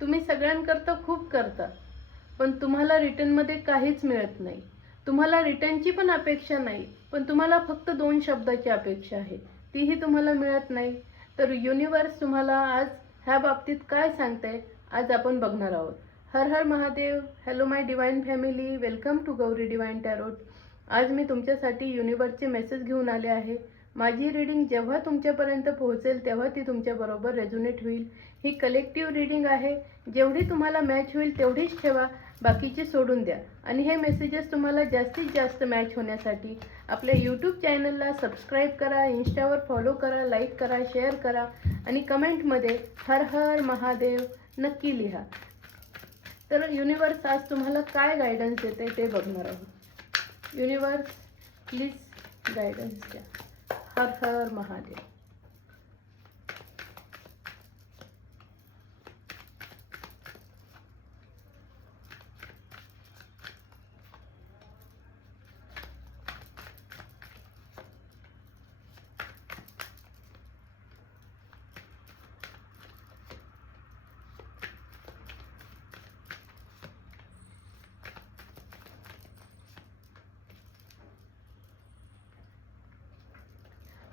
तुम्ही सगळ्यांकरता खूप करता, पण तुम्हाला रिटर्नमध्ये काहीच मिळत नाही. तुम्हाला रिटर्नची पण अपेक्षा नाही, पण तुम्हाला फक्त 2 शब्दाची अपेक्षा आहे, तीही तुम्हाला मिळत नाही. तर युनिवर्स तुम्हाला आज ह्या बाबतीत काय सांगते आज आपण बघणार आहोत. हर हर Mahadev. Hello my divine family, welcome to Gauri divine tarot. आज मी तुमच्यासाठी युनिवर्सचे मेसेज घेऊन आले आहे. माझी रीडिंग जेव्हा तुमच्यापर्यंत पोहोचेल तेव्हा ती तुमच्याबरोबर रेझोनेट होईल. ही कलेक्टिव्ह रीडिंग आहे. जेवढी तुम्हाला मॅच होईल तेवढीच ठेवा, बाकीचे सोडून द्या. आणि हे मेसेजेस तुम्हाला जास्तीत जास्त मॅच होण्यासाठी आपल्या यूट्यूब चॅनलला सबस्क्राईब करा, इंस्टावर फॉलो करा, लाईक करा, शेअर करा आणि कमेंटमध्ये हर हर महादेव नक्की लिहा. तर युनिवर्स आज तुम्हाला काय गायडन्स देते ते बघणार आहोत. युनिवर्स प्लीज गायडन्स द्या. हर हर महादेव.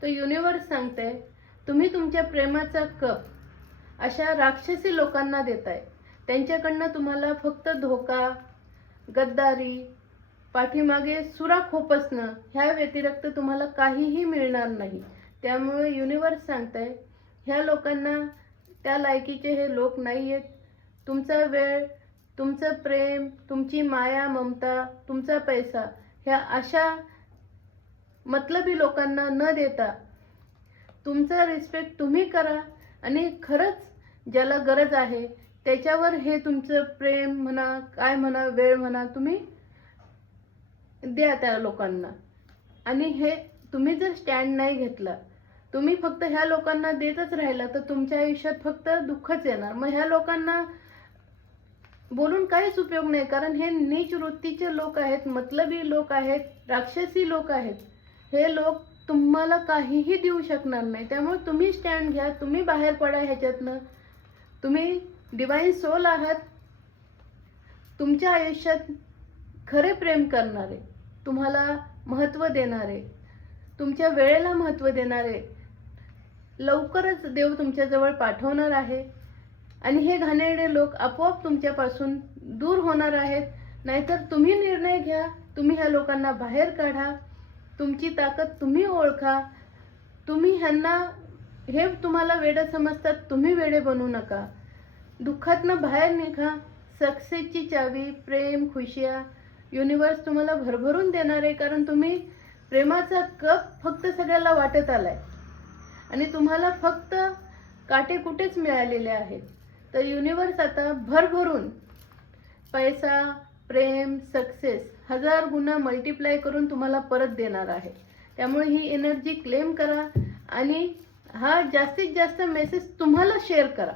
तर युनिवर्स सांगते, तुम्ही तुमच्या प्रेमाचा कप अशा राक्षसी लोकांना देताय. त्यांच्याकडनं तुम्हाला फक्त धोका, गद्दारी, पाठीमागे सुरा खोपसणं ह्या व्यतिरिक्त तुम्हाला काहीही मिळणार नाही. त्यामुळे युनिवर्स सांगते, ह्या लोकांना त्या लायकीचे हे लोक नाही आहेत. तुमचा वेळ, तुमचं प्रेम, तुमची माया ममता, तुमचा पैसा ह्या अशा मतलबी लोकांना न देता तुमचा रिस्पेक्ट तुम्ही करा आणि खरंच ज्याला गरज आहे त्याच्यावर हे तुमचं प्रेम म्हणा, काय म्हणा, वेळ म्हणा, तुम्ही द्या त्या लोकांना. आणि हे तुम्ही जर स्टँड नाही घेतला, तुम्ही फक्त ह्या लोकांना देतच राहिला तर तुमच्या आयुष्यात फक्त दुःखच येणार. मग ह्या लोकांना बोलून काहीच उपयोग नाही, कारण हे नीच वृत्तीचे लोक आहेत, मतलबी लोक आहेत, राक्षसी लोक आहेत. हे लोक तुम्हाला काहीही देऊ शकणार नाही. त्यामुळे तुम्ही स्टँड घ्या, तुम्ही बाहेर पडा ह्याच्यातनं. तुम्ही डिवाइन सोल आहात. तुमच्या आयुष्यात खरे प्रेम करणारे, तुम्हाला महत्त्व देणारे, तुमच्या वेळेला महत्त्व देणारे लवकरच देव तुमच्याजवळ पाठवणार आहे. आणि हे घाणेरडे लोक आपोआप तुमच्यापासून दूर होणार आहेत. नाहीतर तुम्ही निर्णय घ्या, तुम्ही ह्या लोकांना बाहेर काढा. तुमची ताकद तुम्ही ओळखा. तुम्ही ह्यांना, हे तुम्हाला वेडं समजतात, तुम्ही वेडे बनू नका. दुःखातनं बाहेर निघा. सक्सेसची चावी प्रेम, खुशिया युनिवर्स तुम्हाला भरभरून देणार आहे, कारण तुम्ही प्रेमाचा कप फक्त सगळ्याला वाटत आलाय आणि तुम्हाला फक्त काटे कुठेच मिळालेले आहेत. तर युनिवर्स आता भरभरून पैसा, प्रेम, सक्सेस 1000 गुणा मल्टिप्लाय करून तुम्हाला परत देणार आहे. त्यामुळे ही एनर्जी क्लेम करा आणि हा जास्तीत जास्त मेसेज तुम्हाला शेअर करा.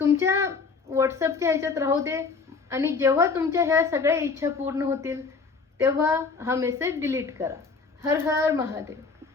तुमच्या व्हॉट्सअपच्या ह्याच्यात राहू दे आणि जेव्हा तुमच्या ह्या सगळ्या इच्छा पूर्ण होतील तेव्हा हा मेसेज डिलीट करा. हर हर महादेव.